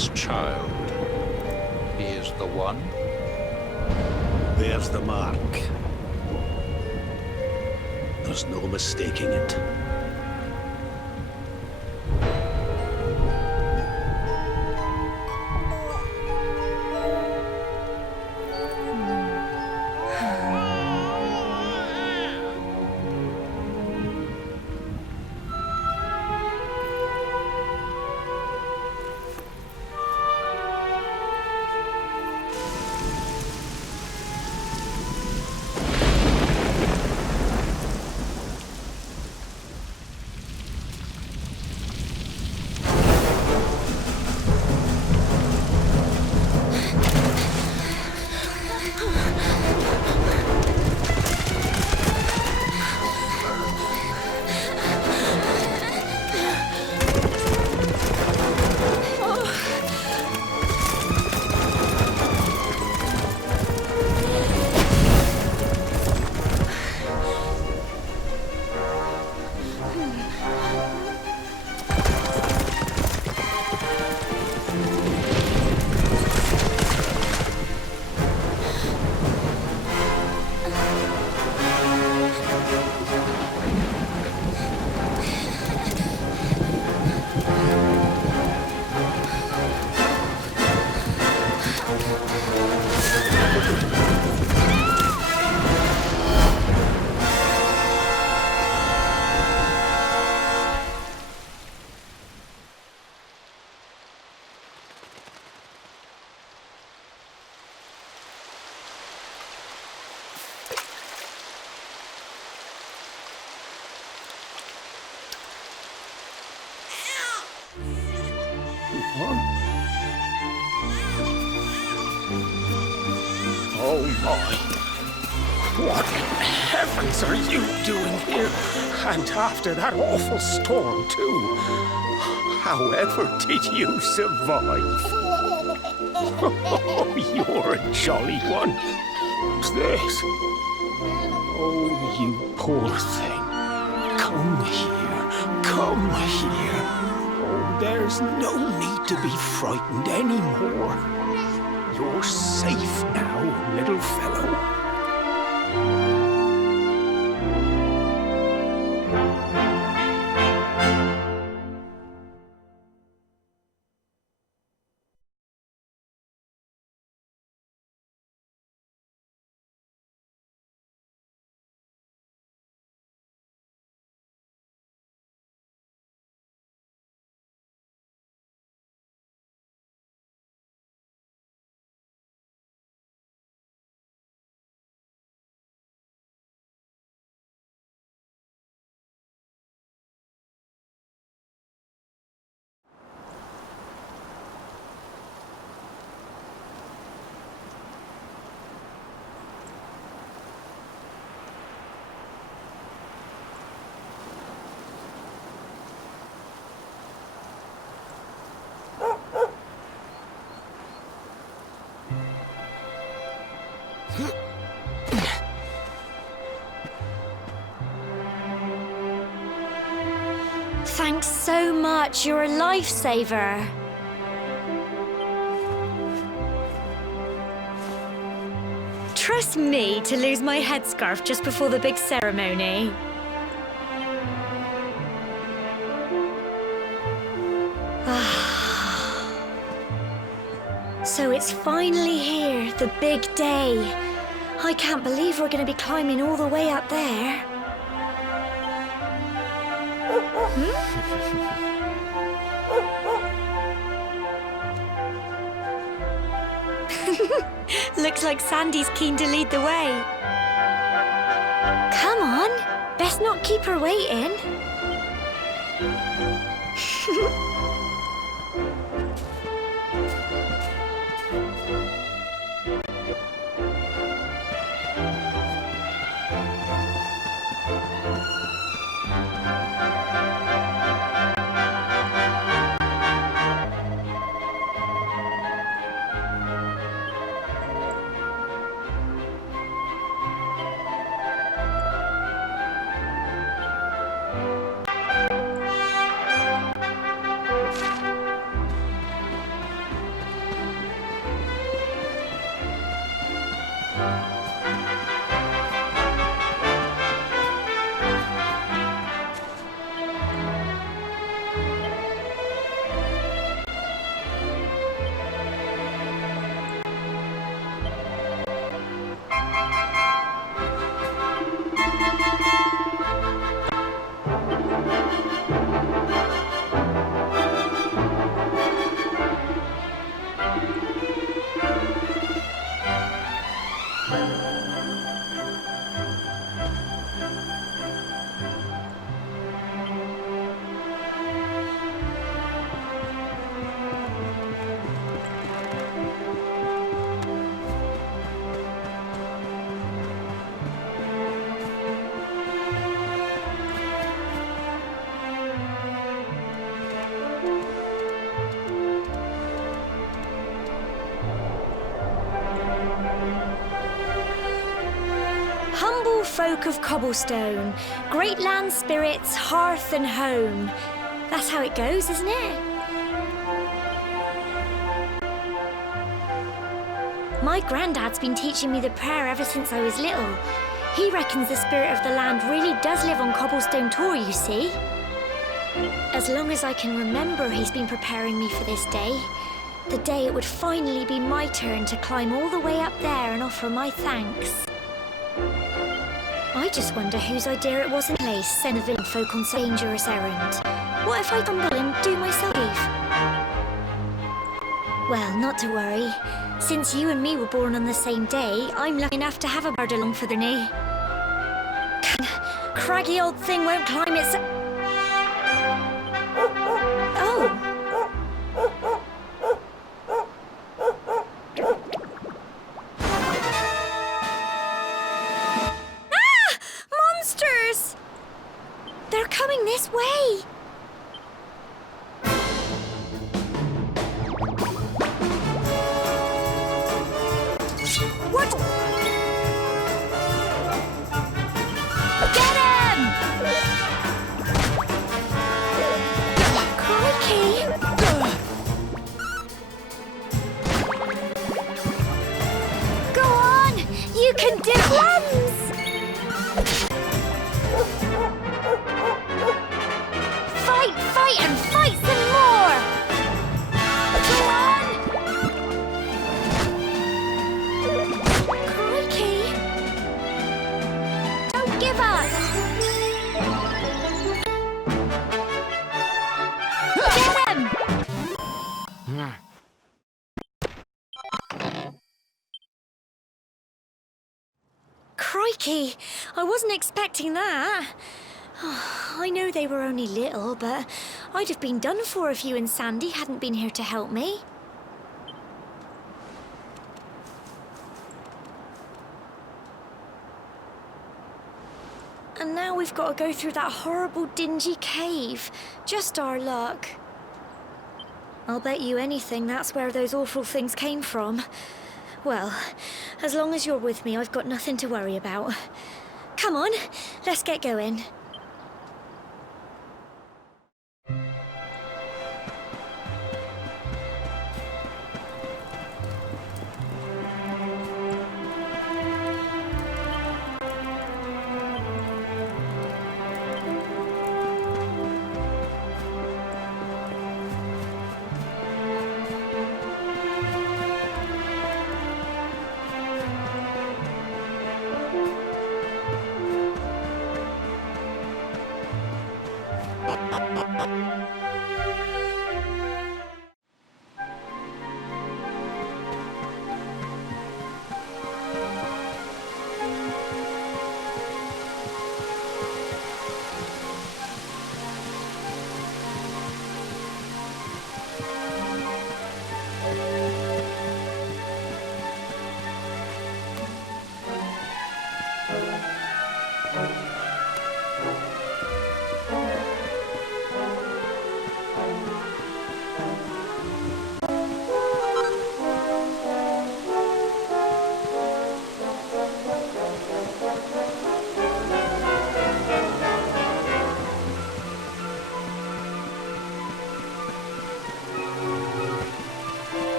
God's child. He is the one. There's the mark. There's no mistaking it. Oh my. What in heavens are you doing here? And after that awful storm, too. However did you survive? Oh, you're a jolly one. What's this? Oh, you poor thing. Come here. Come here. Oh, there's no need to be frightened anymore. You're safe now, little fellow. Thanks so much. You're a lifesaver. Trust me to lose my headscarf just before the big ceremony. So it's finally here, the big day. I can't believe we're going to be climbing all the way up there. Looks like Sandy's keen to lead the way. Come on, best not keep her waiting. Humble folk of Cobblestone, great land spirits, hearth and home. That's how it goes, isn't it? My granddad's been teaching me the prayer ever since I was little. He reckons the spirit of the land really does live on Cobblestone Tor, you see. As long as I can remember, he's been preparing me for this day. The day it would finally be my turn to climb all the way up there and offer my thanks. I just wonder whose idea it was in place, send the villain folk on such a dangerous errand. What if I tumble and do myself leave? Well, not to worry. Since you and me were born on the same day, I'm lucky enough to have a bird along for the knee. Craggy old thing won't climb its... Oh! Monsters! They're coming this way! What? Get him! Crikey! Go on! You can do it! Fight and fight some more! Go on! Crikey! Don't give up! Get him! Crikey! I wasn't expecting that. I know they were only little, but I'd have been done for if you and Sandy hadn't been here to help me. And now we've got to go through that horrible, dingy cave. Just our luck. I'll bet you anything that's where those awful things came from. Well, as long as you're with me, I've got nothing to worry about. Come on, let's get going.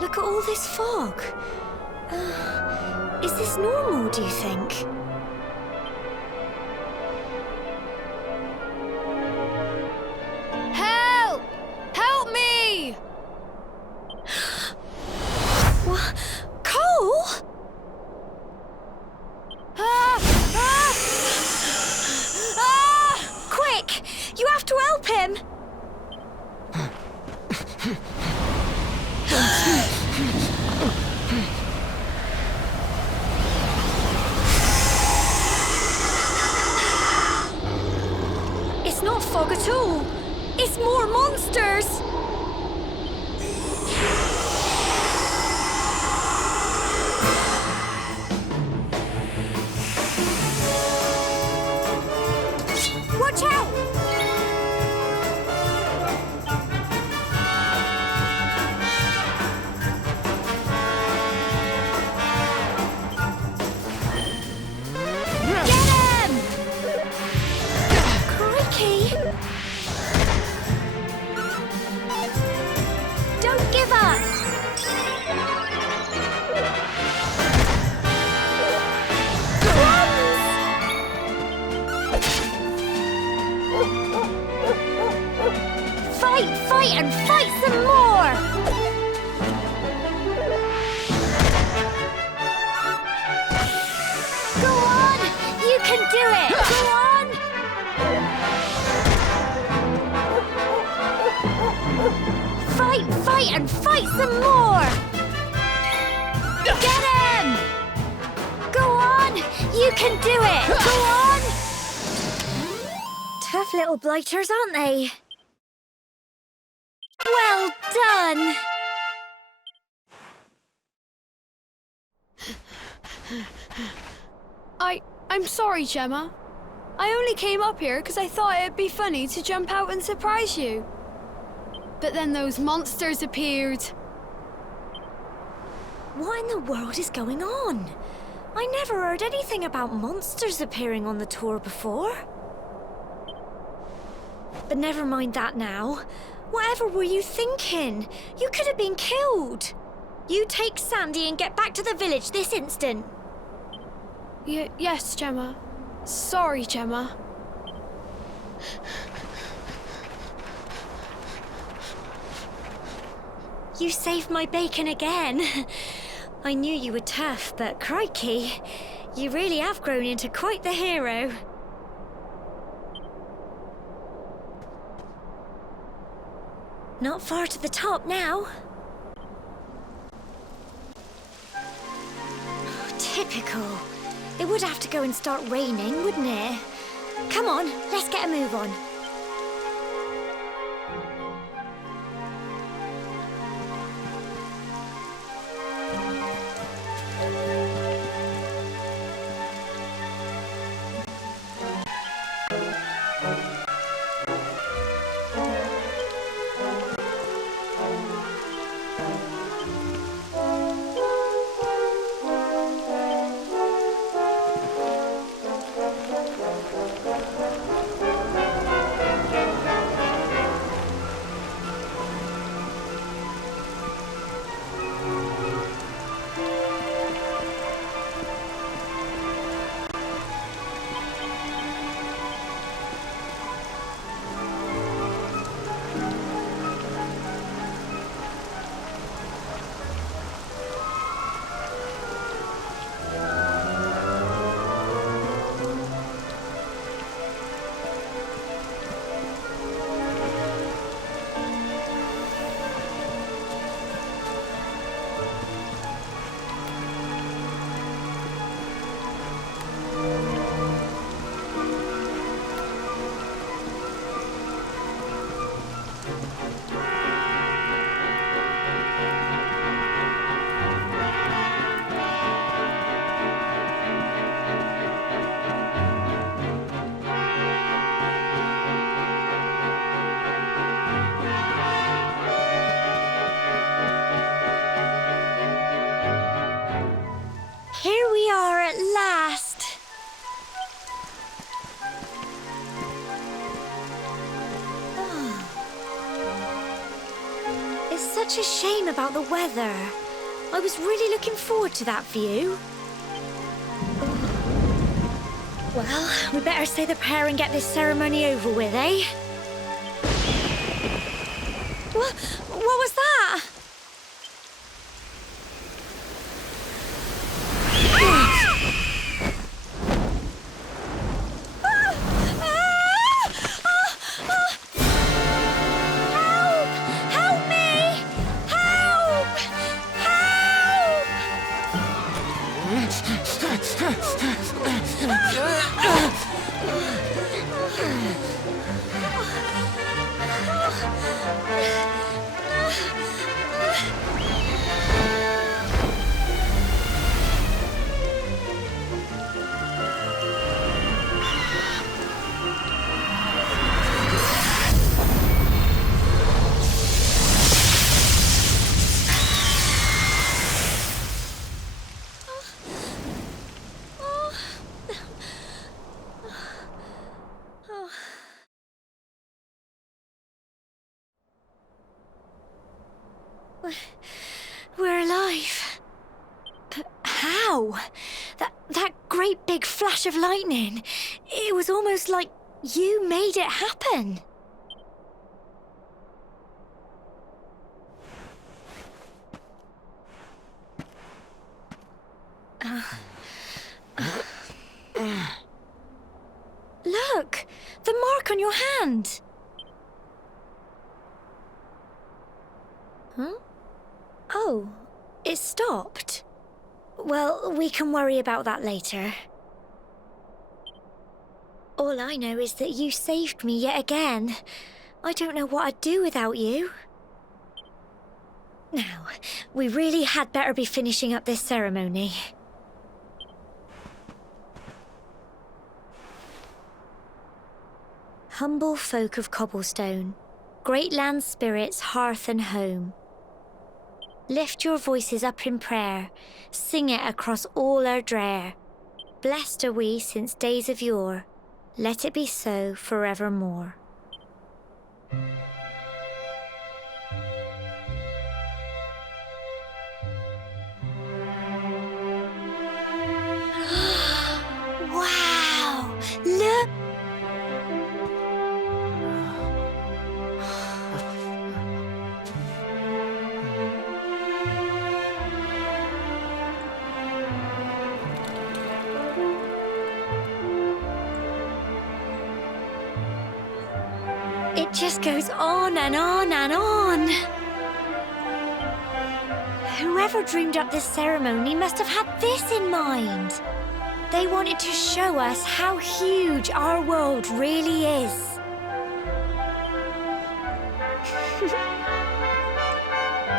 Look at all this fog. Is this normal, do you think? Help! Help me! What? Cole? Quick! You have to help him! luck at all. It's more monsters. Watch out! Get him! Crikey! Don't give up! Fight and fight some more! Go on! You can do it! Go on! Fight and fight some more! Get him! Go on! You can do it! Go on! Tough little blighters, aren't they? Well done! I'm sorry, Gemma. I only came up here because I thought it'd be funny to jump out and surprise you. But then those monsters appeared. What in the world is going on? I never heard anything about monsters appearing on the tour before. But never mind that now. Whatever were you thinking? You could have been killed. You take Sandy and get back to the village this instant. Yes, Gemma. Sorry, Gemma. You saved my bacon again. I knew you were tough, but crikey, you really have grown into quite the hero. Not far to the top now. Typical. It would have to go and start raining, wouldn't it? Come on, let's get a move on. Here we are at last. It's such a shame about the weather. I was really looking forward to that view. Well, we better say the prayer and get this ceremony over with, eh? What was that? We're alive. But how? That great big flash of lightning. It was almost like you made it happen. Look! The mark on your hand! Huh? Oh, it stopped. Well, we can worry about that later. All I know is that you saved me yet again. I don't know what I'd do without you. Now, we really had better be finishing up this ceremony. Humble folk of Cobblestone, great land spirits, hearth and home. Lift your voices up in prayer, sing it across all our drear. Blessed are we since days of yore, let it be so forevermore. Wow! Look! It just goes on and on and on. Whoever dreamed up this ceremony must have had this in mind. They wanted to show us how huge our world really is.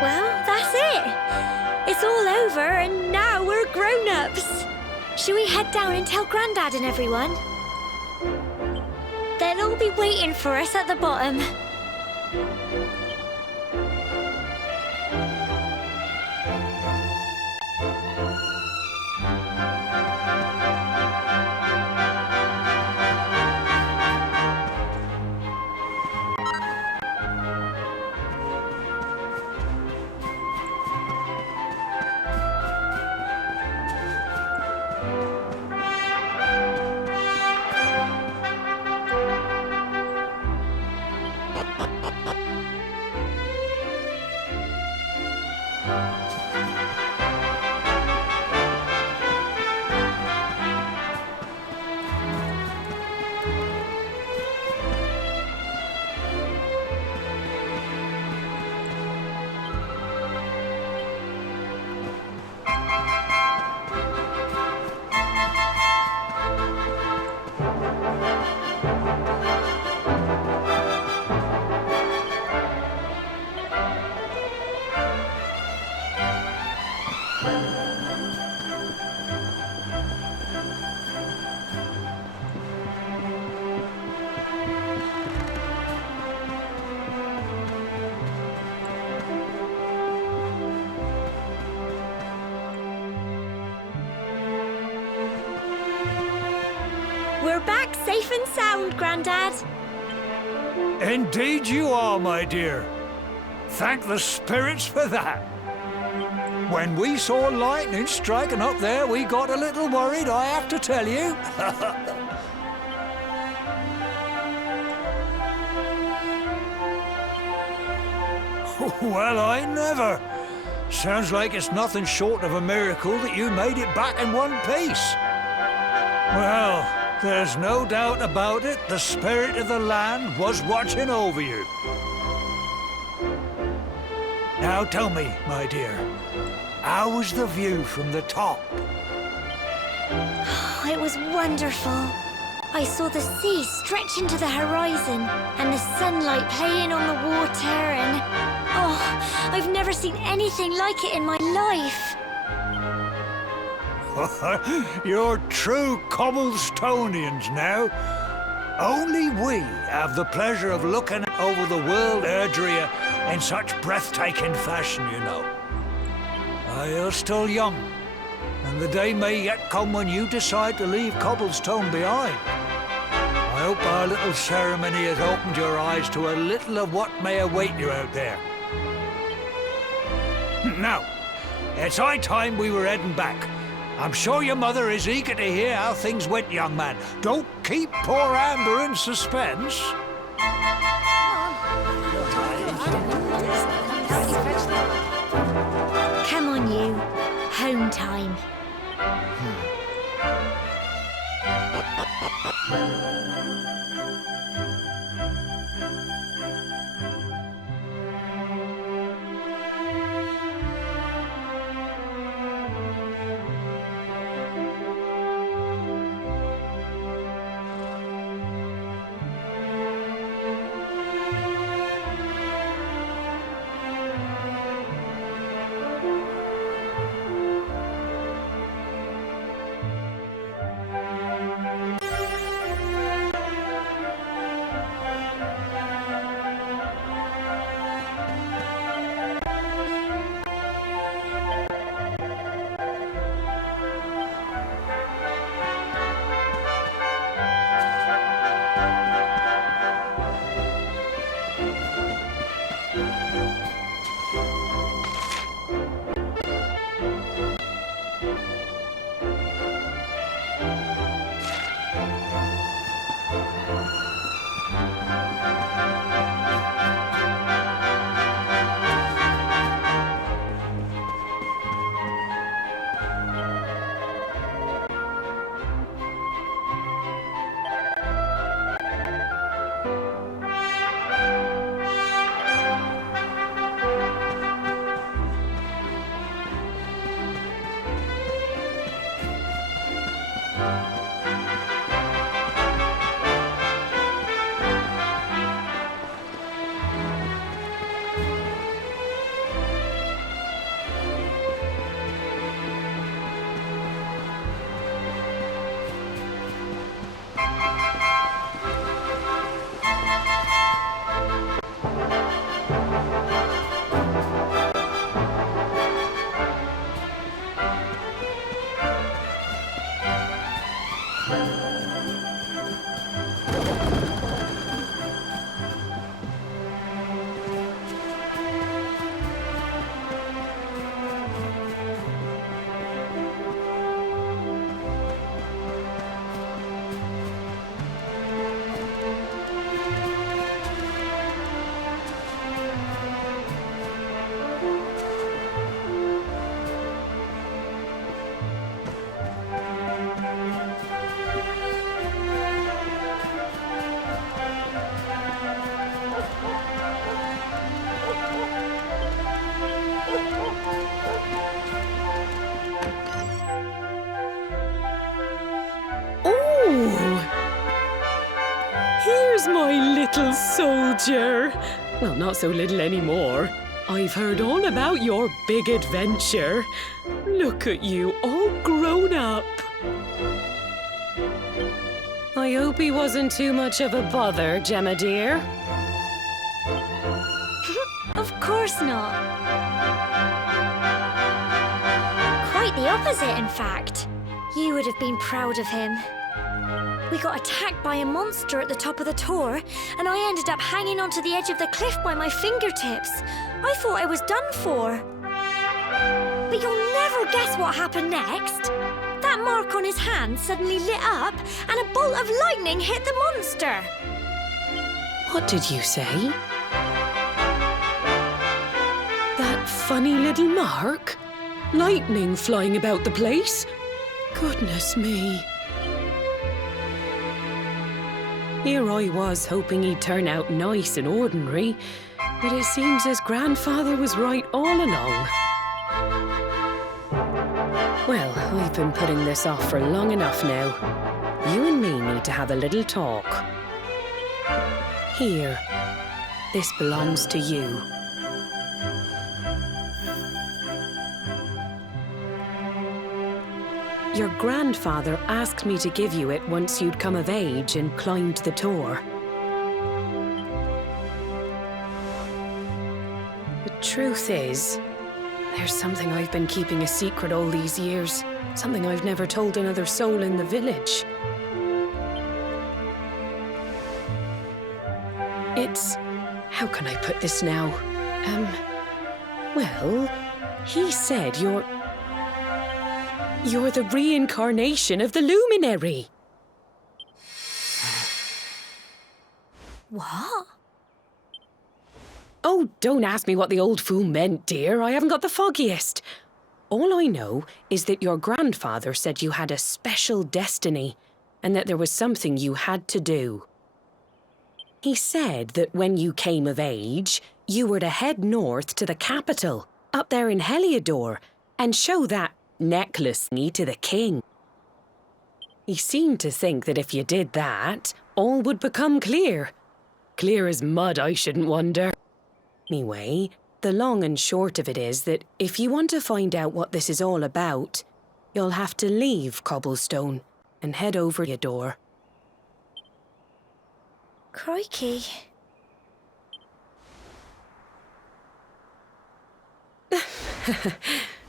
Well, that's it. It's all over and now we're grown-ups. Shall we head down and tell Grandad and everyone? They'll all be waiting for us at the bottom. We're back safe and sound, Grandad. Indeed you are, my dear. Thank the spirits for that. When we saw lightning striking up there, we got a little worried, I have to tell you. Well, I never. Sounds like it's nothing short of a miracle that you made it back in one piece. Well, there's no doubt about it, the spirit of the land was watching over you. Now tell me, my dear, how was the view from the top? It was wonderful. I saw the sea stretch into the horizon and the sunlight playing on the water and... Oh, I've never seen anything like it in my life. You're true Cobblestonians now. Only we have the pleasure of looking over the world Erdrea in such breathtaking fashion, you know. You're still young, and the day may yet come when you decide to leave Cobblestone behind. I hope our little ceremony has opened your eyes to a little of what may await you out there. Now, it's high time we were heading back. I'm sure your mother is eager to hear how things went, young man. Don't keep poor Amber in suspense. Come on, you. Home time. Here's my little soldier. Well, not so little anymore. I've heard all about your big adventure. Look at you, all grown up. I hope he wasn't too much of a bother, Gemma dear. Of course not. Quite the opposite, in fact. You would have been proud of him. We got attacked by a monster at the top of the tor, and I ended up hanging onto the edge of the cliff by my fingertips. I thought I was done for. But you'll never guess what happened next. That mark on his hand suddenly lit up, and a bolt of lightning hit the monster. What did you say? That funny little mark? Lightning flying about the place? Goodness me. Here I was hoping he'd turn out nice and ordinary, but it seems his grandfather was right all along. Well, I've been putting this off for long enough now. You and and me need to have a little talk. Here, this belongs to you. Your grandfather asked me to give you it once you'd come of age and climbed the Tor. The truth is, there's something I've been keeping a secret all these years. Something I've never told another soul in the village. It's... how can I put this now? Well, he said you're the reincarnation of the Luminary. What? Oh, don't ask me what the old fool meant, dear. I haven't got the foggiest. All I know is that your grandfather said you had a special destiny and that there was something you had to do. He said that when you came of age, you were to head north to the capital, up there in Heliodor, and show that necklace thingy to the king. He seemed to think that if you did that, all would become clear. Clear as mud, I shouldn't wonder. Anyway, the long and short of it is that if you want to find out what this is all about, you'll have to leave Cobblestone and head over your door. Crikey.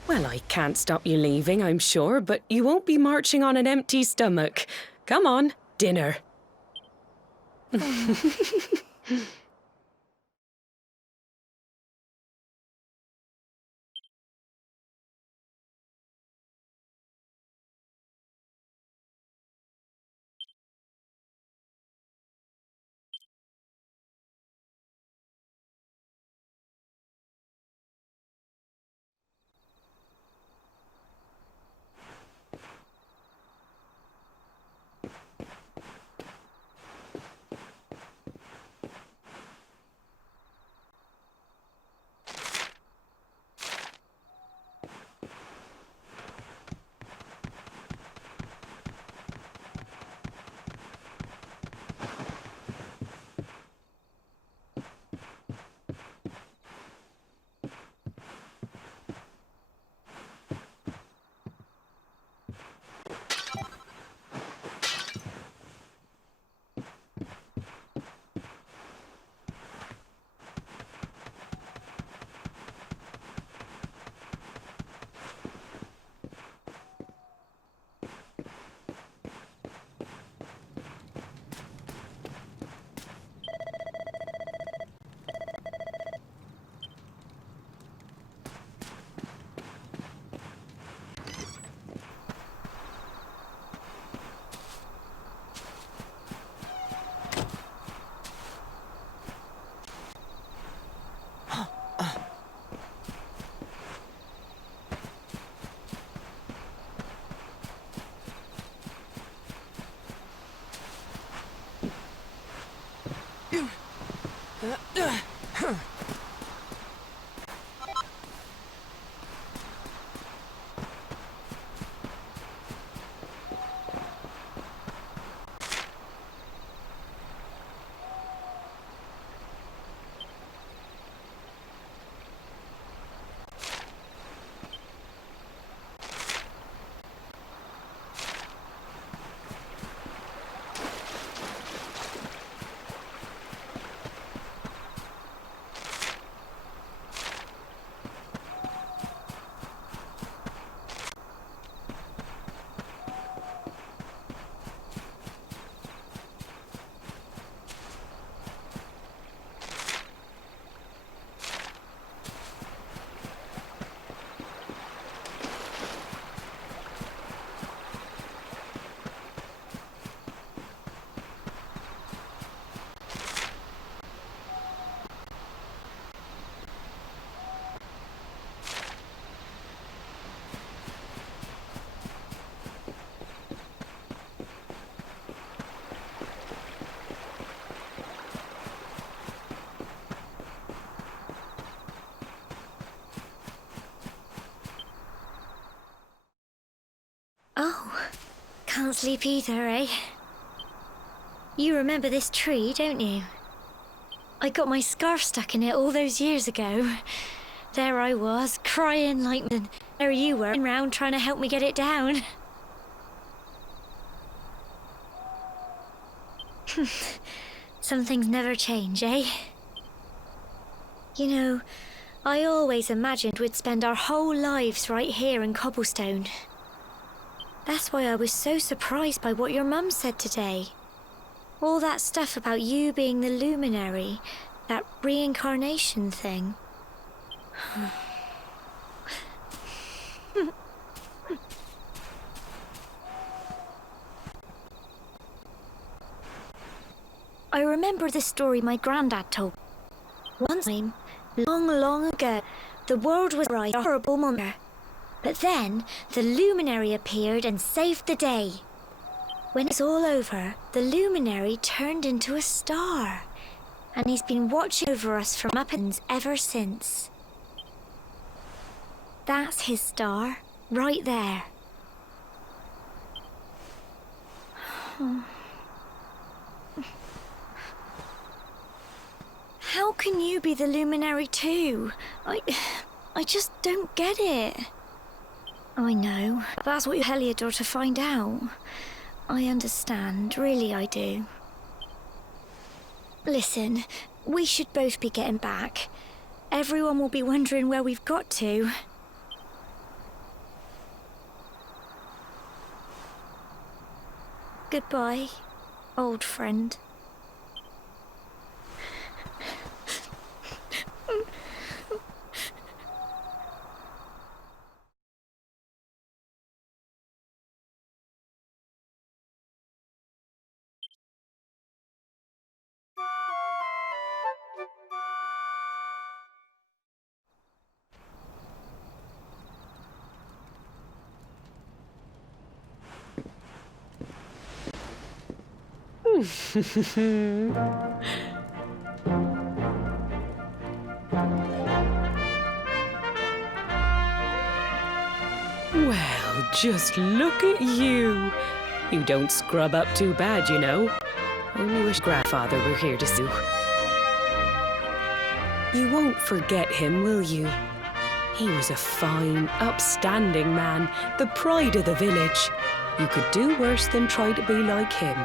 Well, I can't stop you leaving, I'm sure, but you won't be marching on an empty stomach. Come on, dinner. Oh, can't sleep either, eh? You remember this tree, don't you? I got my scarf stuck in it all those years ago. There I was, crying like... and there you were, round trying to help me get it down. Some things never change, eh? You know, I always imagined we'd spend our whole lives right here in Cobblestone. That's why I was so surprised by what your mum said today. All that stuff about you being the luminary, that reincarnation thing. I remember the story my granddad told. One time, long, long ago, the world was a horrible monster. But then, the luminary appeared and saved the day. When it's all over, the luminary turned into a star. And he's been watching over us from up ever since. That's his star, right there. How can you be the luminary too? I just don't get it. I know. That's what you're Heliodor to find out. I understand, really I do. Listen, we should both be getting back. Everyone will be wondering where we've got to. Goodbye, old friend. Well, just look at you. You don't scrub up too bad, you know. Only wish grandfather were here to see. You won't forget him, will you? He was a fine, upstanding man, the pride of the village. You could do worse than try to be like him.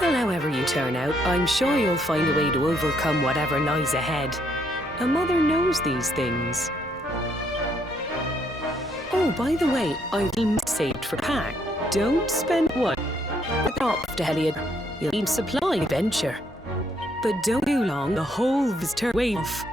Well, however you turn out, I'm sure you'll find a way to overcome whatever lies ahead. A mother knows these things. Oh, by the way, I've saved for pack. Don't spend one. Off to Heliod. You'll need supply adventure. But don't too long, the Holves turn wave.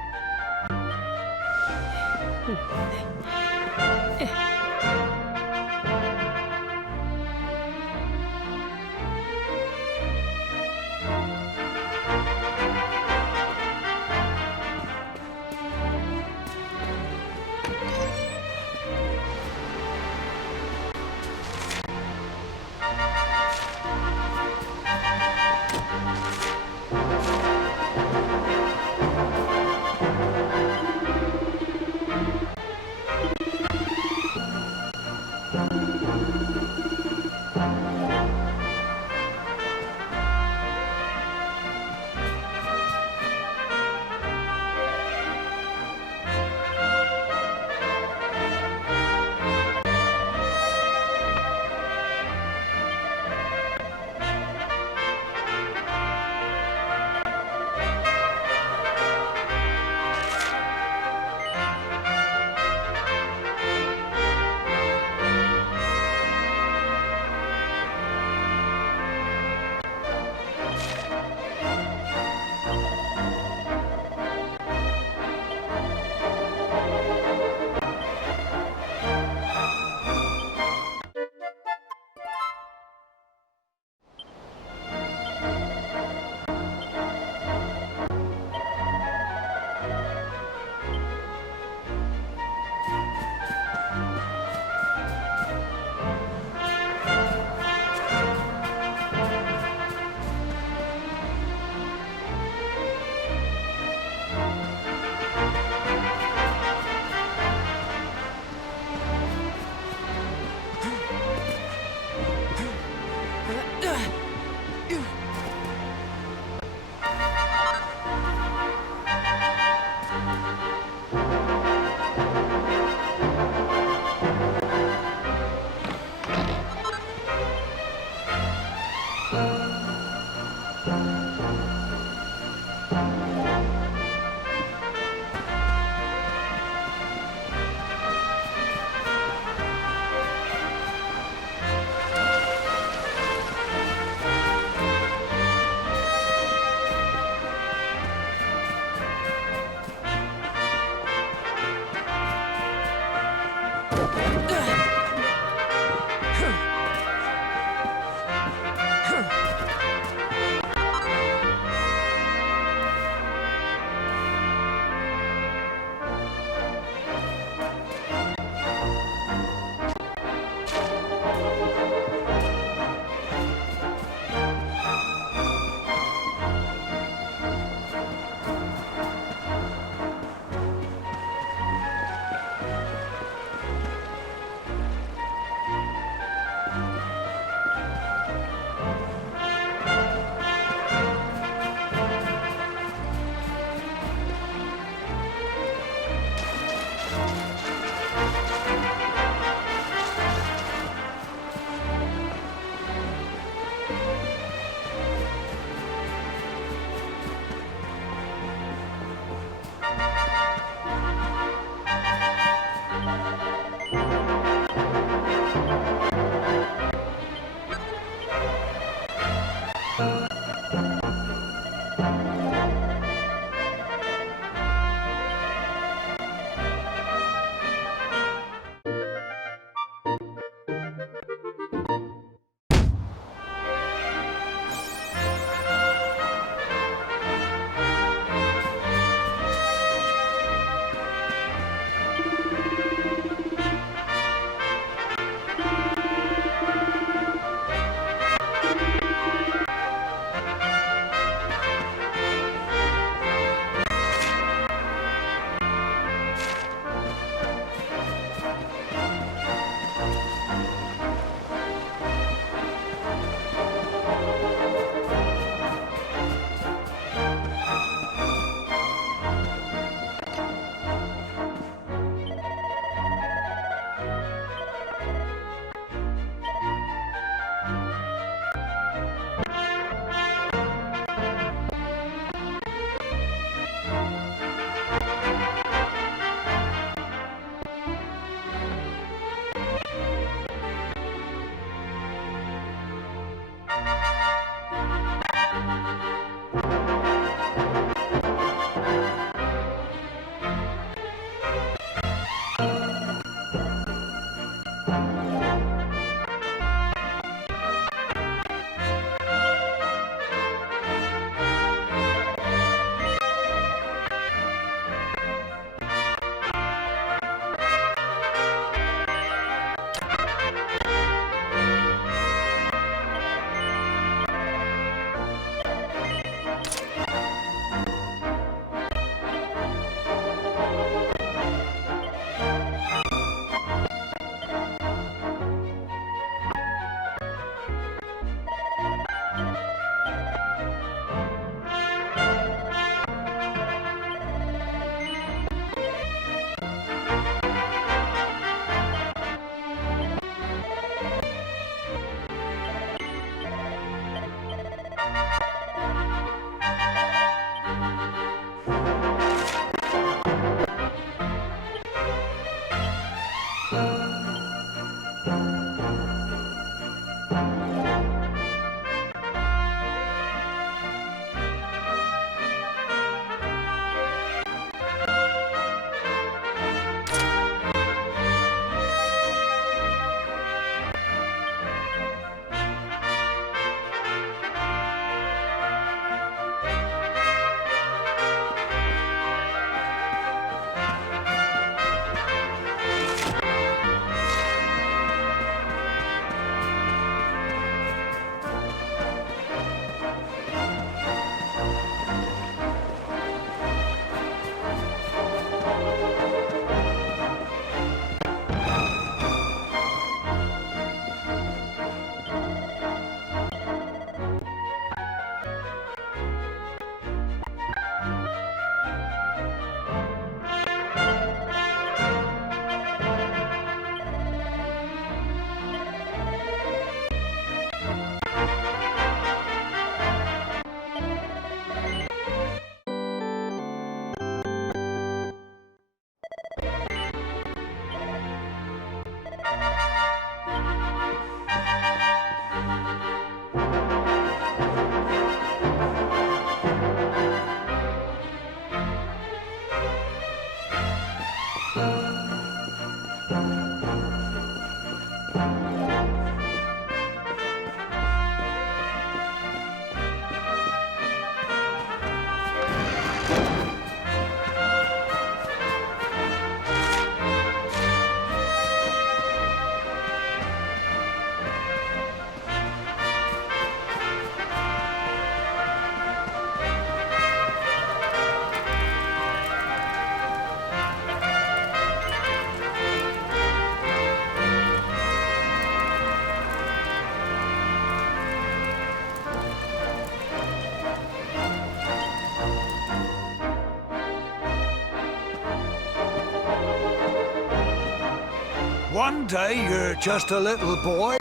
One day you're just a little boy,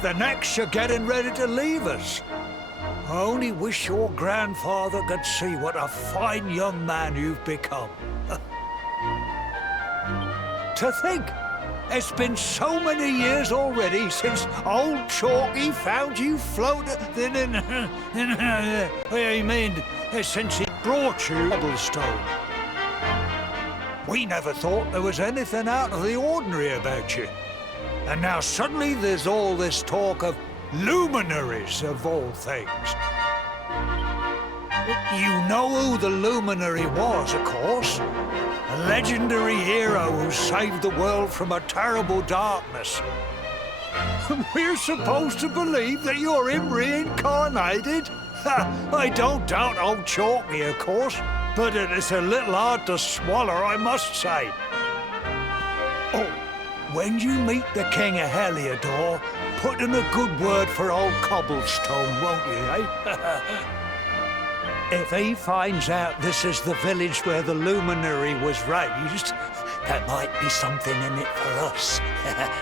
the next you're getting ready to leave us. I only wish your grandfather could see what a fine young man you've become. To think, it's been so many years already since old Chalky found you floating since he brought you Cobblestone. We never thought there was anything out of the ordinary about you. And now suddenly there's all this talk of luminaries of all things. You know who the luminary was, of course. A legendary hero who saved the world from a terrible darkness. We're supposed to believe that you're him reincarnated? I don't doubt old Chalky, of course, but it is a little hard to swallow, I must say. Oh, when you meet the King of Heliodor, put in a good word for old Cobblestone, won't you, eh? If he finds out this is the village where the luminary was raised, that might be something in it for us,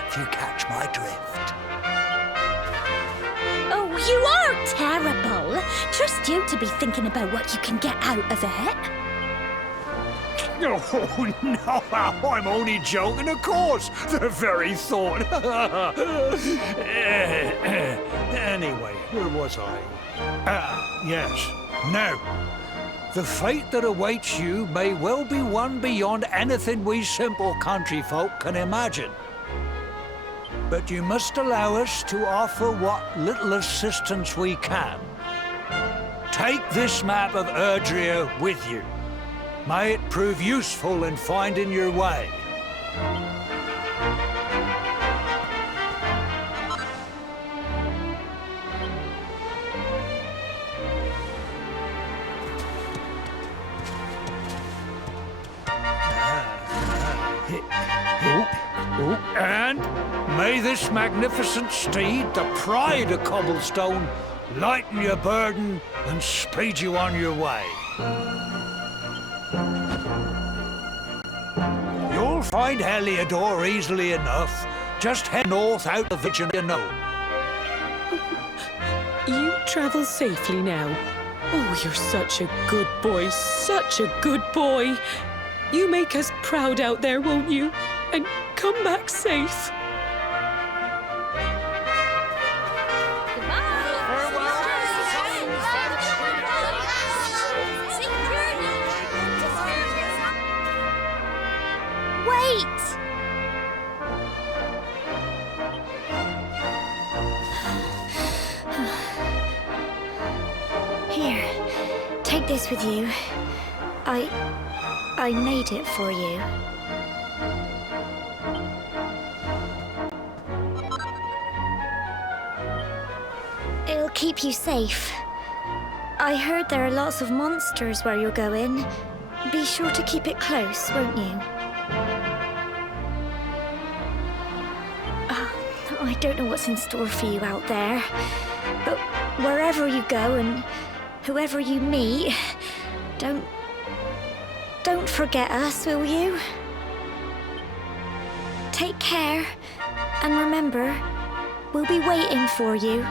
if you catch my drift. Oh, you are terrible. Trust you to be thinking about what you can get out of it. Oh, no, I'm only joking, of course. The very thought. Anyway, where was I? Yes. Now, the fate that awaits you may well be one beyond anything we simple country folk can imagine. But you must allow us to offer what little assistance we can. Take this map of Erdrea with you. May it prove useful in finding your way. And may this magnificent steed, the pride of Cobblestone, lighten your burden and speed you on your way. You'll find Heliodor easily enough. Just head north out of the you know. You travel safely now. Oh, you're such a good boy, such a good boy. You make us proud out there, won't you? And come back safe. Wait! Here, take this with you. I made it for you. It'll keep you safe. I heard there are lots of monsters where you're going. Be sure to keep it close, won't you? I don't know what's in store for you out there, but wherever you go and whoever you meet, don't forget us, will you? Take care, and remember, we'll be waiting for you.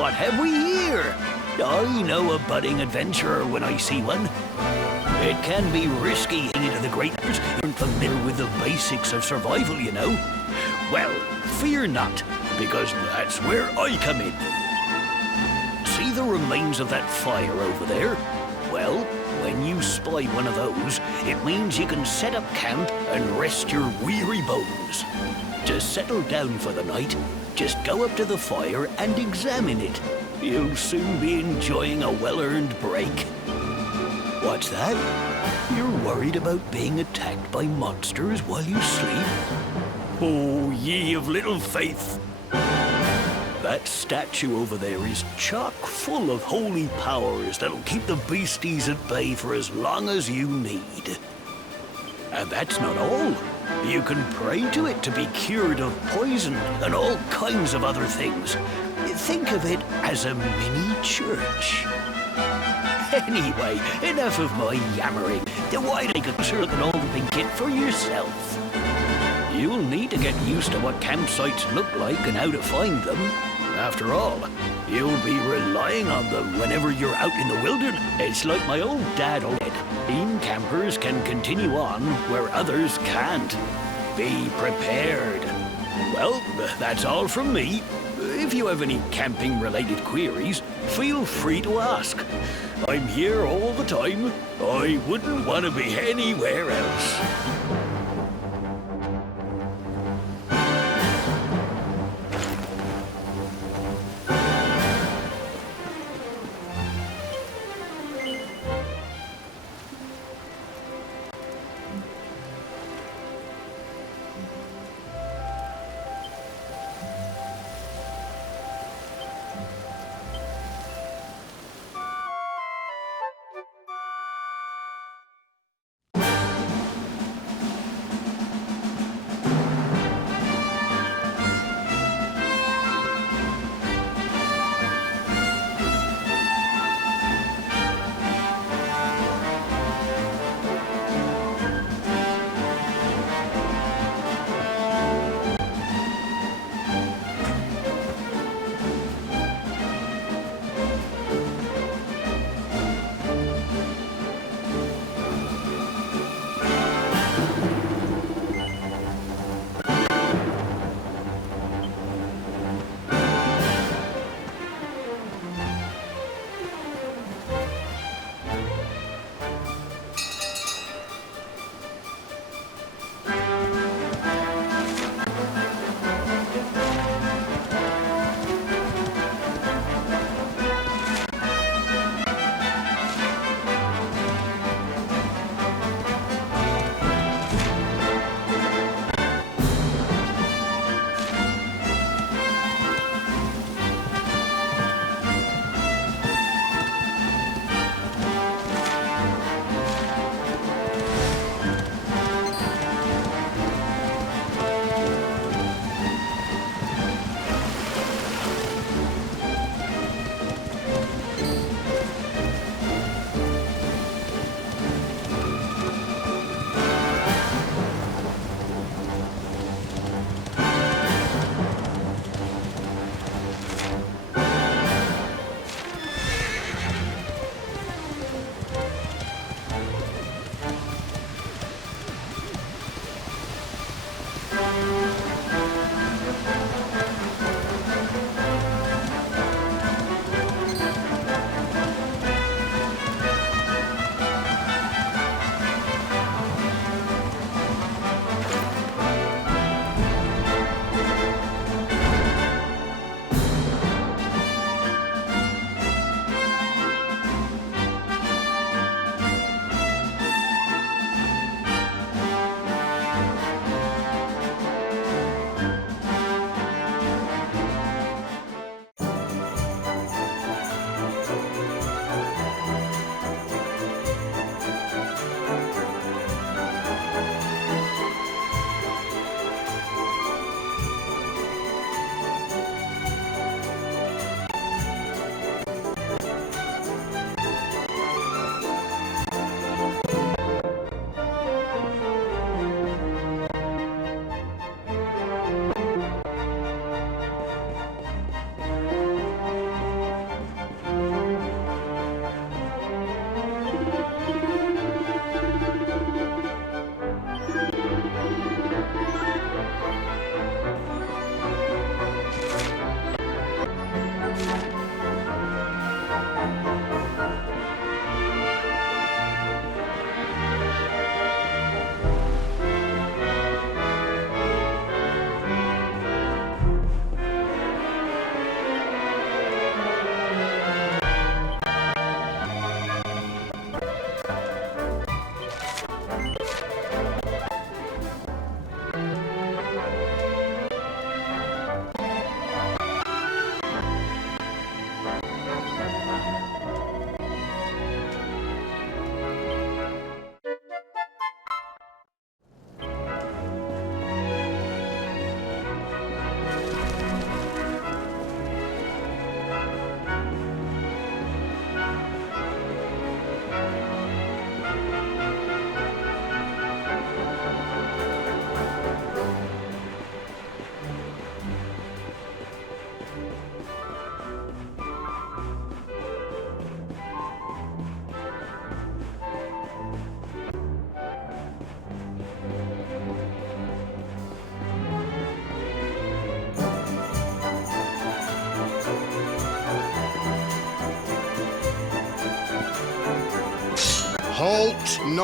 what have we here? I know a budding adventurer when I see one. It can be risky getting into the great woods if you aren't familiar with the basics of survival, you know. Well, fear not, because that's where I come in. See the remains of that fire over there? Well, when you spy one of those, it means you can set up camp and rest your weary bones. To settle down for the night, just go up to the fire and examine it. You'll soon be enjoying a well-earned break. What's that? You're worried about being attacked by monsters while you sleep? Oh, ye of little faith! That statue over there is chock full of holy powers that'll keep the beasties at bay for as long as you need. And that's not all. You can pray to it to be cured of poison and all kinds of other things. Think of it as a mini church. Anyway, enough of my yammering. Why don't you take a closer look at all the big kit for yourself? You'll need to get used to what campsites look like and how to find them. After all, you'll be relying on them whenever you're out in the wilderness. It's like my old dad said, team campers can continue on where others can't. Be prepared. Well, that's all from me. If you have any camping-related queries, feel free to ask. I'm here all the time. I wouldn't want to be anywhere else.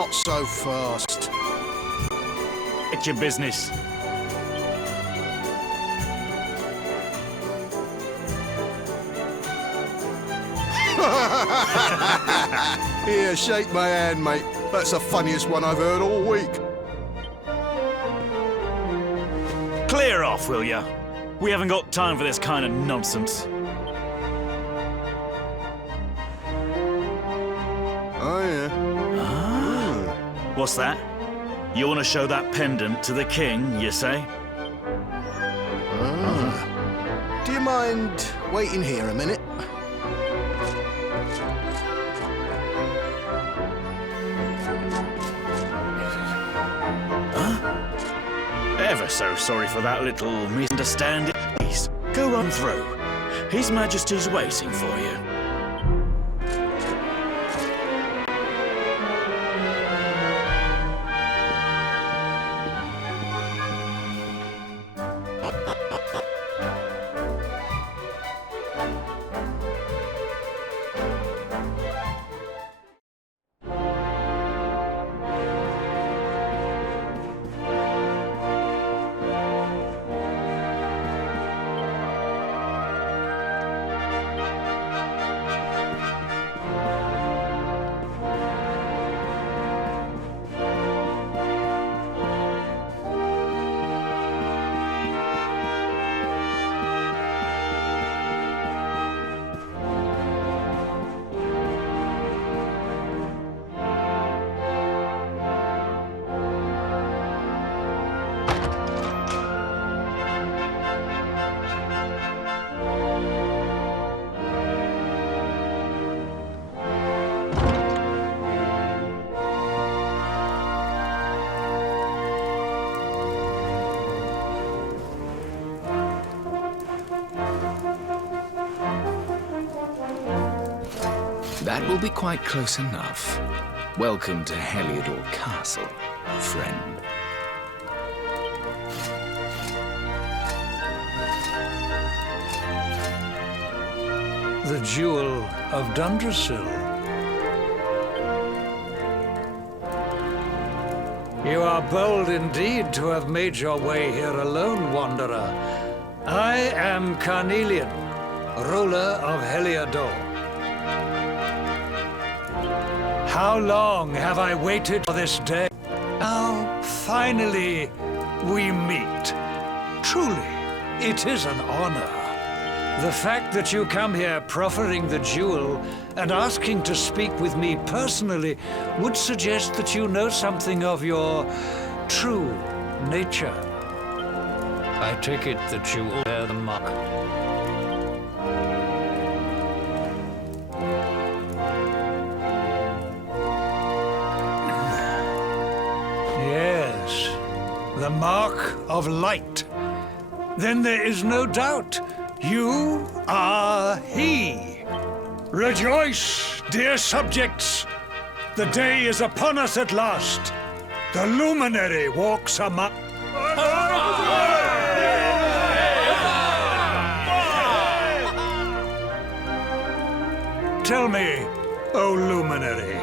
Not so fast. It's your business. Here, shake my hand, mate. That's the funniest one I've heard all week. Clear off, will ya? We haven't got time for this kind of nonsense. Oh, yeah. What's that? You want to show that pendant to the king, you say? Do you mind waiting here a minute? Ever so sorry for that little misunderstanding. Please, go on through. His Majesty's waiting for you. That will be quite close enough. Welcome to Heliodor Castle, friend. The Jewel of Dundrasil. You are bold indeed to have made your way here alone, Wanderer. I am Carnelian, ruler of Heliodor. How long have I waited for this day? Now, finally, we meet. Truly, it is an honor. The fact that you come here proffering the jewel and asking to speak with me personally would suggest that you know something of your true nature. I take it that you bear the mark. Yes, the mark of light. Then there is no doubt. You are he. Rejoice, dear subjects. The day is upon us at last. The luminary walks among... Tell me, O luminary,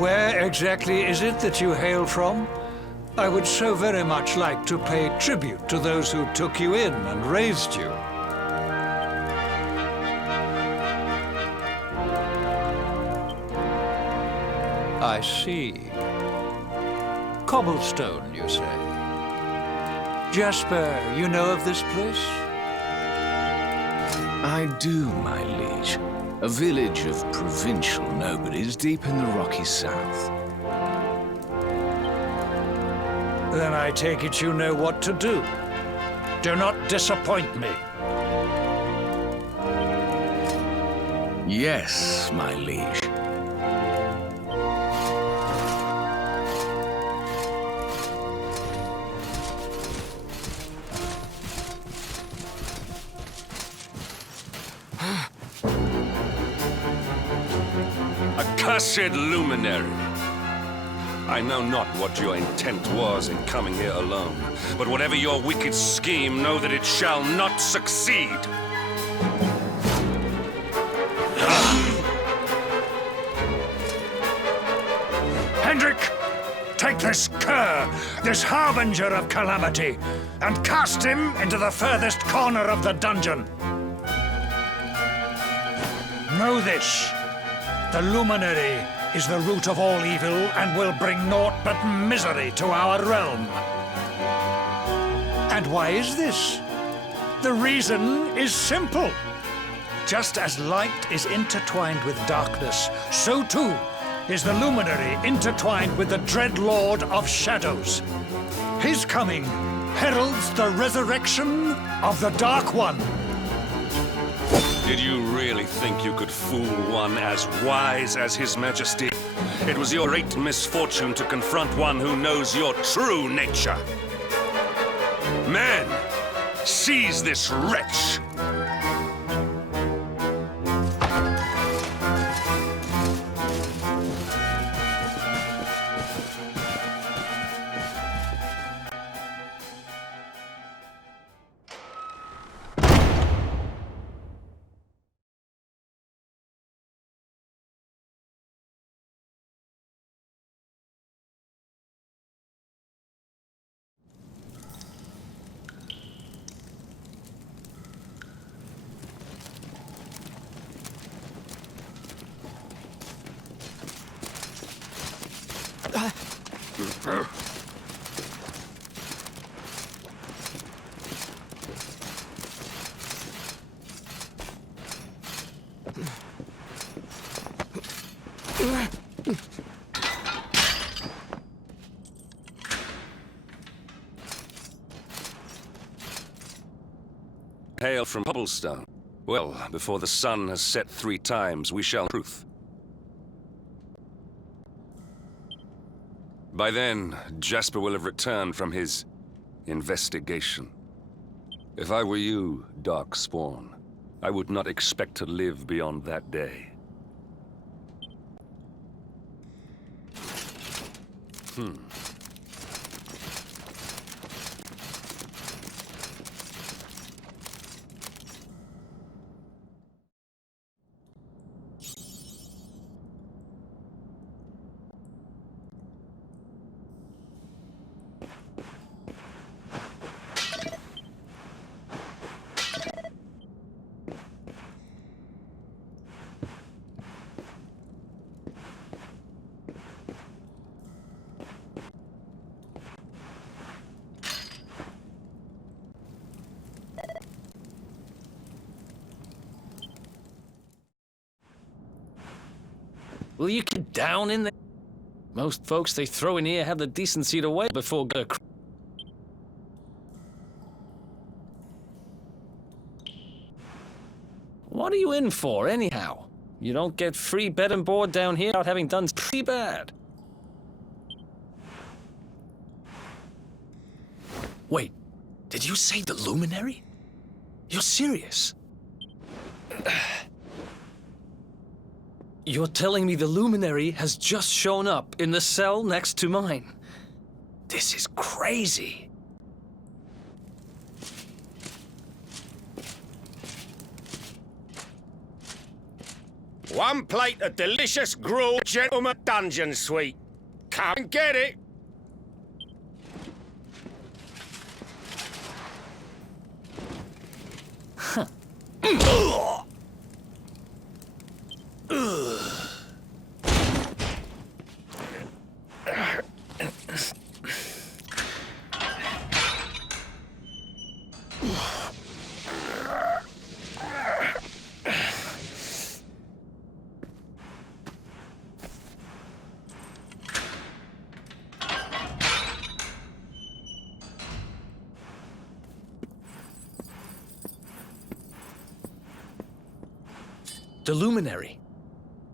where exactly is it that you hail from? I would so very much like to pay tribute to those who took you in and raised you. I see. Cobblestone, you say? Jasper, you know of this place? I do, my liege. A village of provincial nobodies deep in the rocky south. Then I take it you know what to do. Do not disappoint me. Yes, my liege. Accursed luminary! I know not what your intent was in coming here alone, but whatever your wicked scheme, know that it shall not succeed! take this cur, this harbinger of calamity, and cast him into the furthest corner of the dungeon. Know this. The luminary is the root of all evil and will bring naught but misery to our realm. And why is this? The reason is simple. Just as light is intertwined with darkness, so too is the luminary intertwined with the dread Lord of Shadows. His coming heralds the resurrection of the Dark One. Did you really think you could fool one as wise as His Majesty? It was your great misfortune to confront one who knows your true nature. Men, seize this wretch! Hail from Cobblestone. Well, before the sun has set 3 times, we shall truth. By then, Jasper will have returned from his investigation. If I were you, Darkspawn, I would not expect to live beyond that day. Will you get down in there? Most folks they throw in here have the decency to wait before go. What are you in for, anyhow? You don't get free bed and board down here without having done pretty bad. Wait, did you say the Luminary? You're serious? You're telling me the Luminary has just shown up in the cell next to mine? This is crazy. One plate of delicious gruel, gentleman dungeon suite. Come and get it. Huh. The Luminary?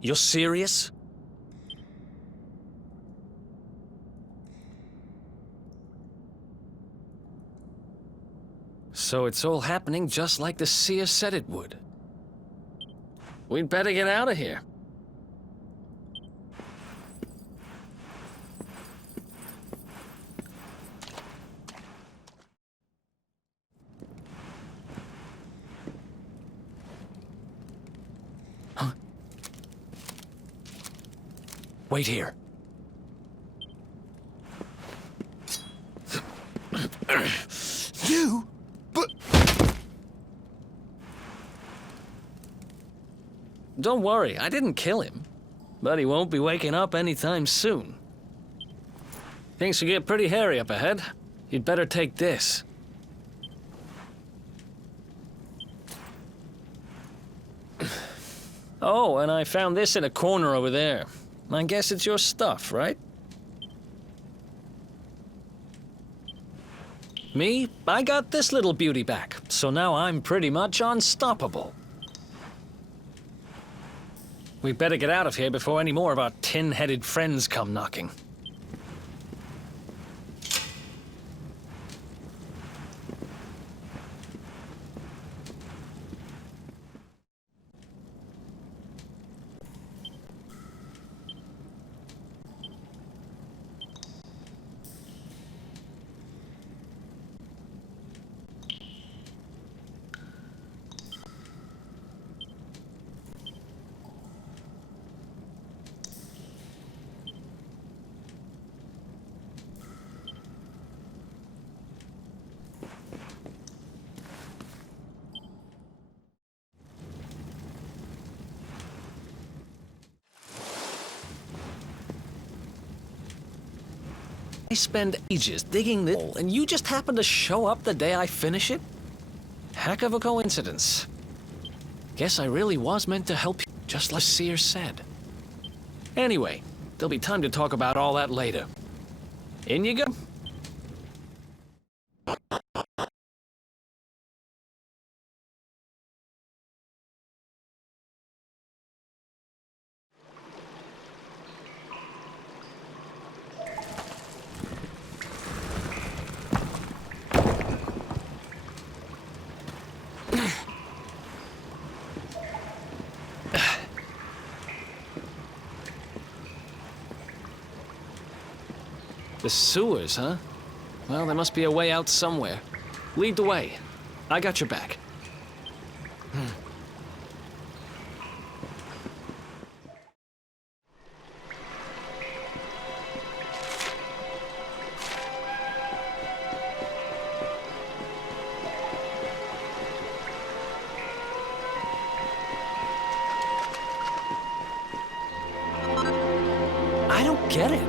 You're serious? So it's all happening just like the seer said it would. We'd better get out of here. Huh? Don't worry, I didn't kill him. But he won't be waking up anytime soon. Things will get pretty hairy up ahead. You'd better take this. Oh, and I found this in a corner over there. I guess it's your stuff, right? Me, I got this little beauty back, so now I'm pretty much unstoppable. We better get out of here before any more of our tin-headed friends come knocking. I spend ages digging this hole, and you just happen to show up the day I finish it? Heck of a coincidence. Guess I really was meant to help you, just like Seer said. Anyway, there'll be time to talk about all that later. In you go. The sewers, huh? Well, there must be a way out somewhere. Lead the way. I got your back. I don't get it.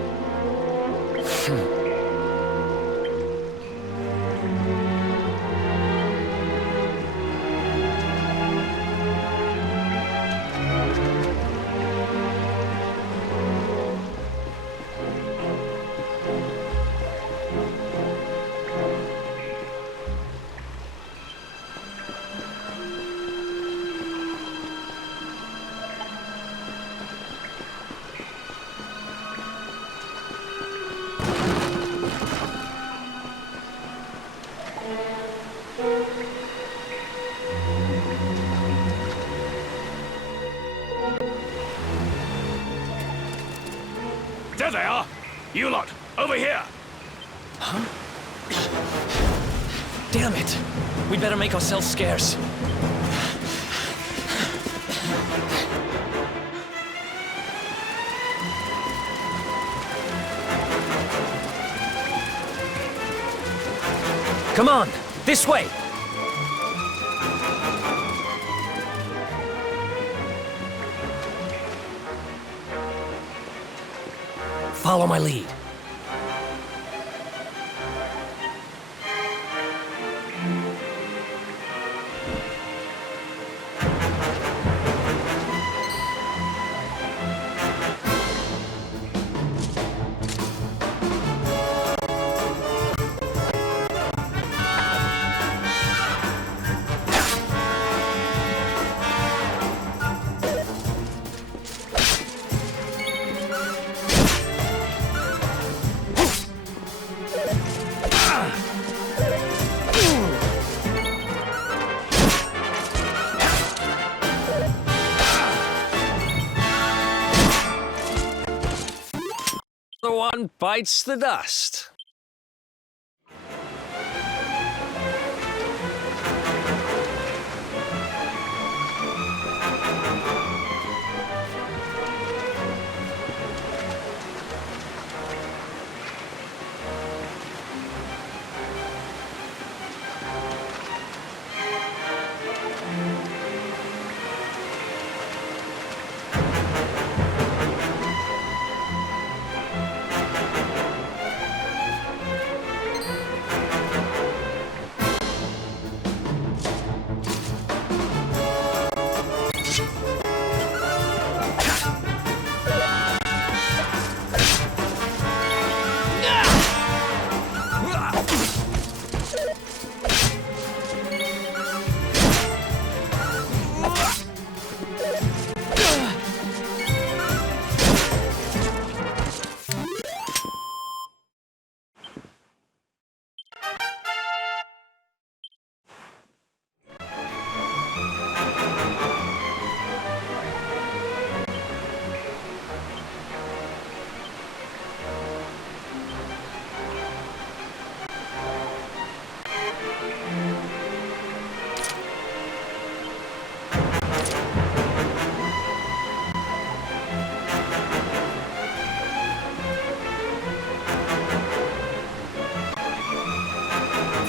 There they are! You lot, over here! Huh? Damn it! We better make ourselves scarce. Come on! This way! Follow my lead. The one bites the dust.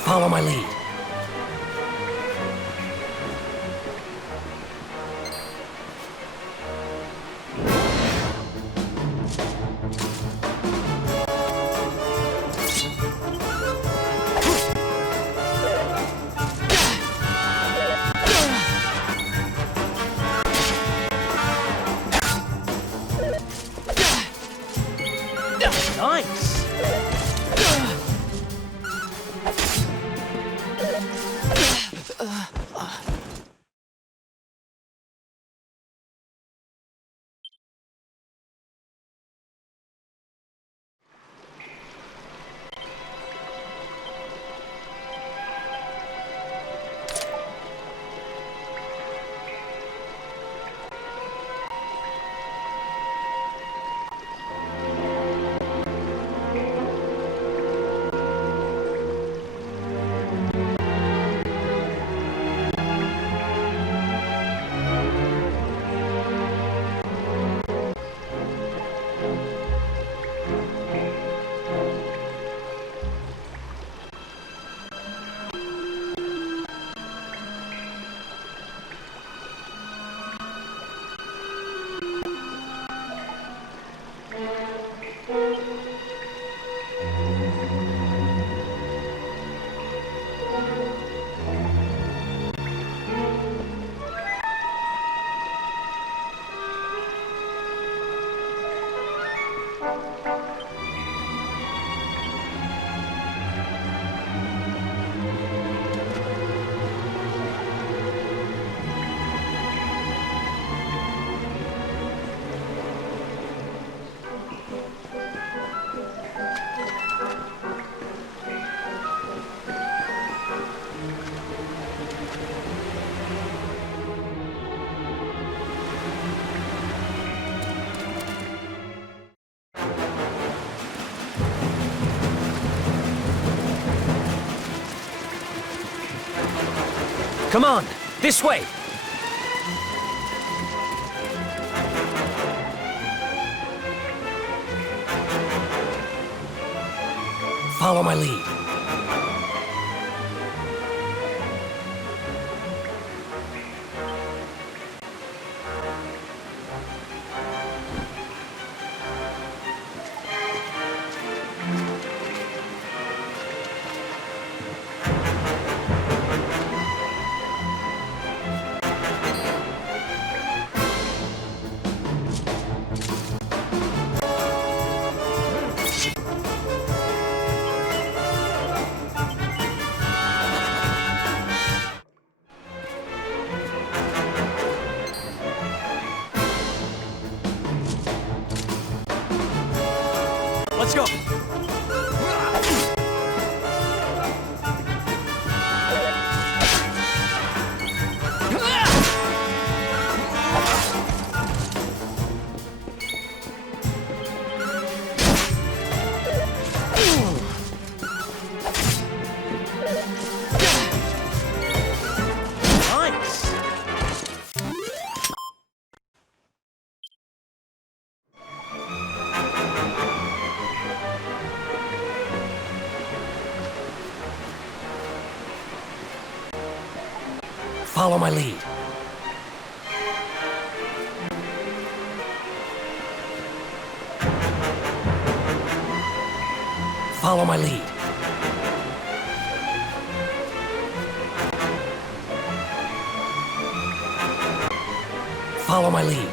Follow my lead. Nice! Come on, this way. Follow my lead. Let's go. Follow my lead. Follow my lead. Follow my lead.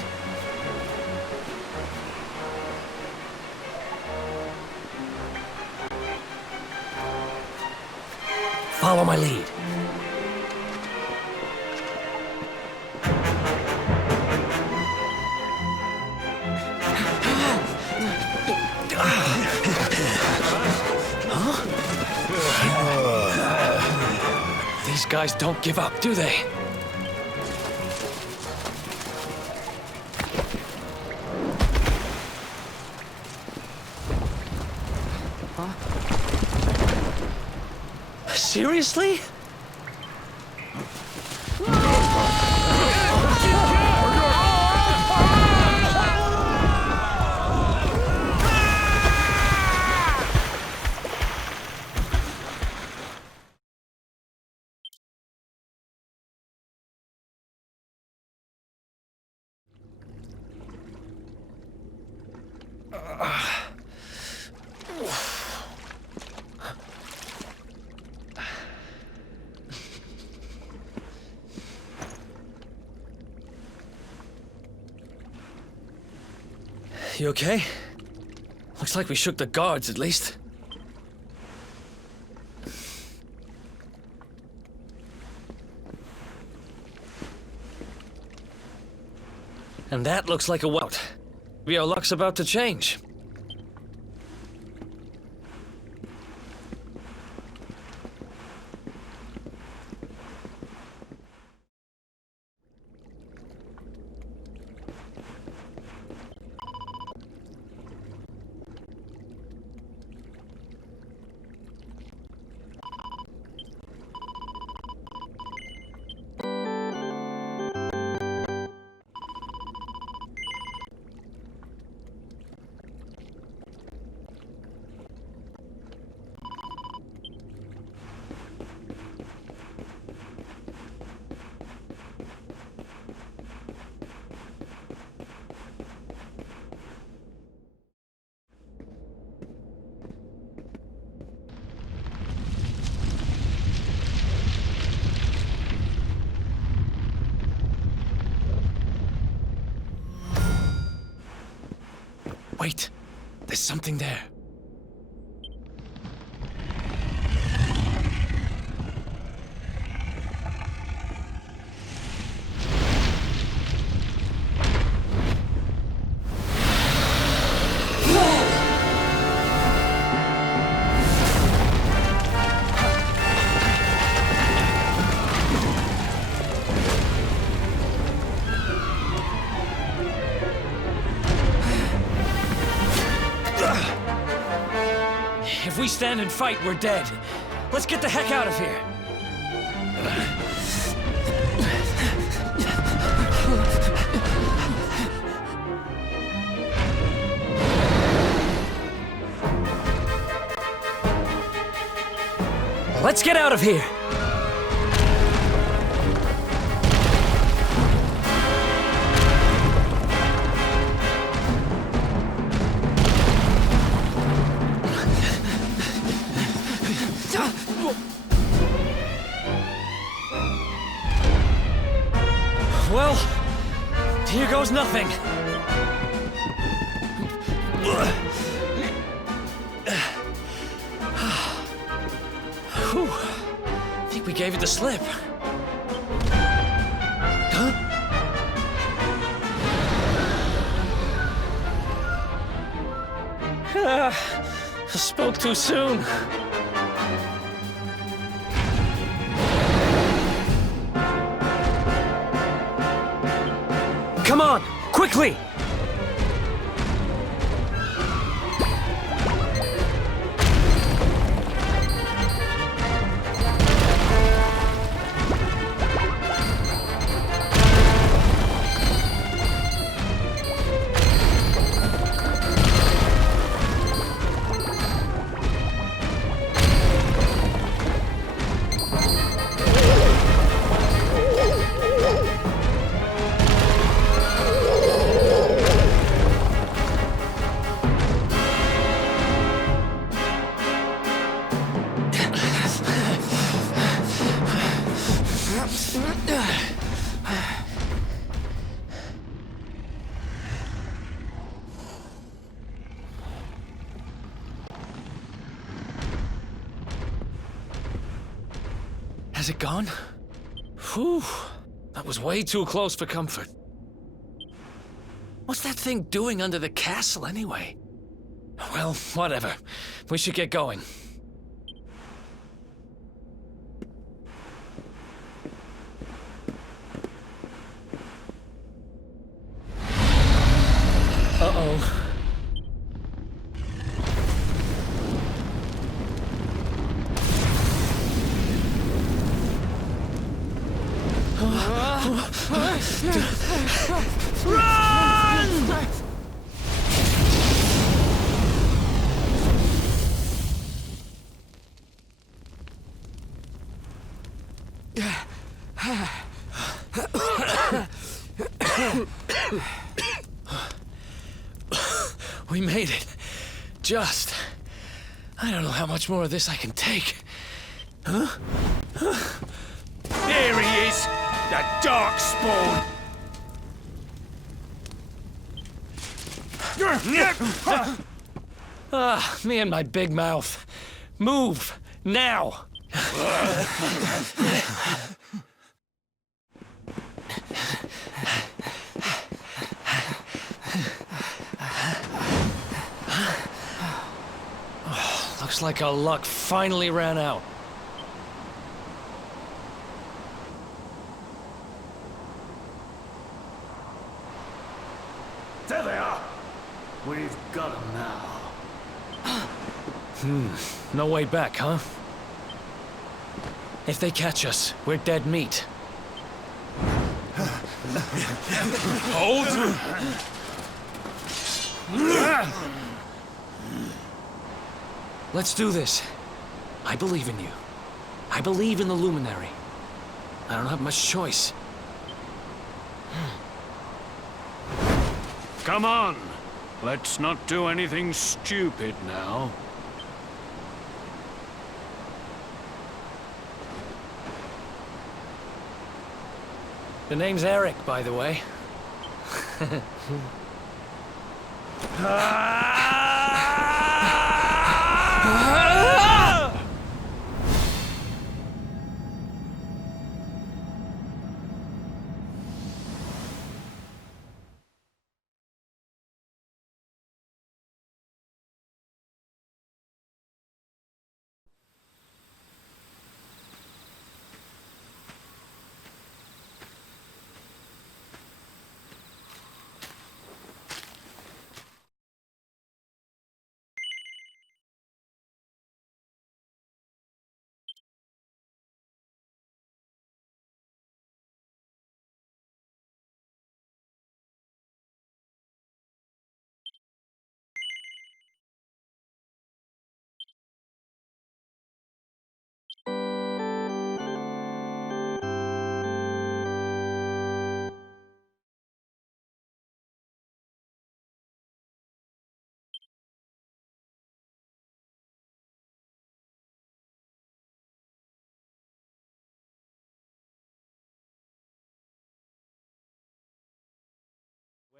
Follow my lead. These guys don't give up, do they? Seriously? You okay? Looks like we shook the guards, at least. And that looks like a wout. Maybe our luck's about to change. Wait, there's something there. If we stand and fight, we're dead. Let's get the heck out of here. Let's get out of here. Well, here goes nothing. Whew. I think we gave it the slip. Huh? I spoke too soon. Come on, quickly! Has it gone? Whew. That was way too close for comfort. What's that thing doing under the castle, anyway? Well, whatever. We should get going. Uh-oh. Run! We made it. Just. I don't know how much more of this I can take. Huh? There he is! The Darkspawn! Me and my big mouth. Move! Now! Looks like our luck finally ran out. There they are! We've got them now. No way back, huh? If they catch us, we're dead meat. Hold! Let's do this. I believe in you. I believe in the Luminary. I don't have much choice. Come on! Let's not do anything stupid now. The name's Eric, by the way.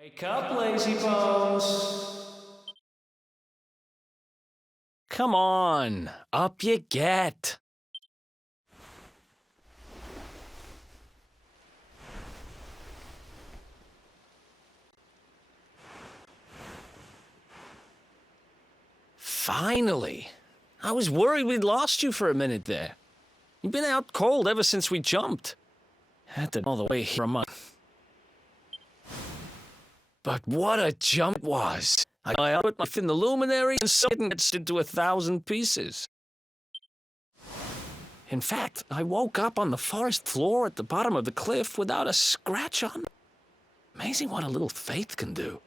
Wake up, lazy bones. Come on, up you get. Finally. I was worried we'd lost you for a minute there. You've been out cold ever since we jumped. Had to all the way here a month. But what a jump it was! I put my in the Luminary and so it gets into 1,000 pieces. In fact, I woke up on the forest floor at the bottom of the cliff without a scratch on it. Amazing what a little faith can do.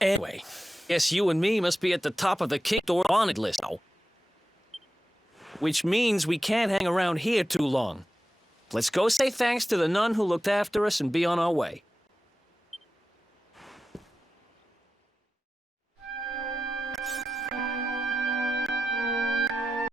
Anyway, guess you and me must be at the top of the King Door wanted list now. Which means we can't hang around here too long. Let's go say thanks to the nun who looked after us and be on our way.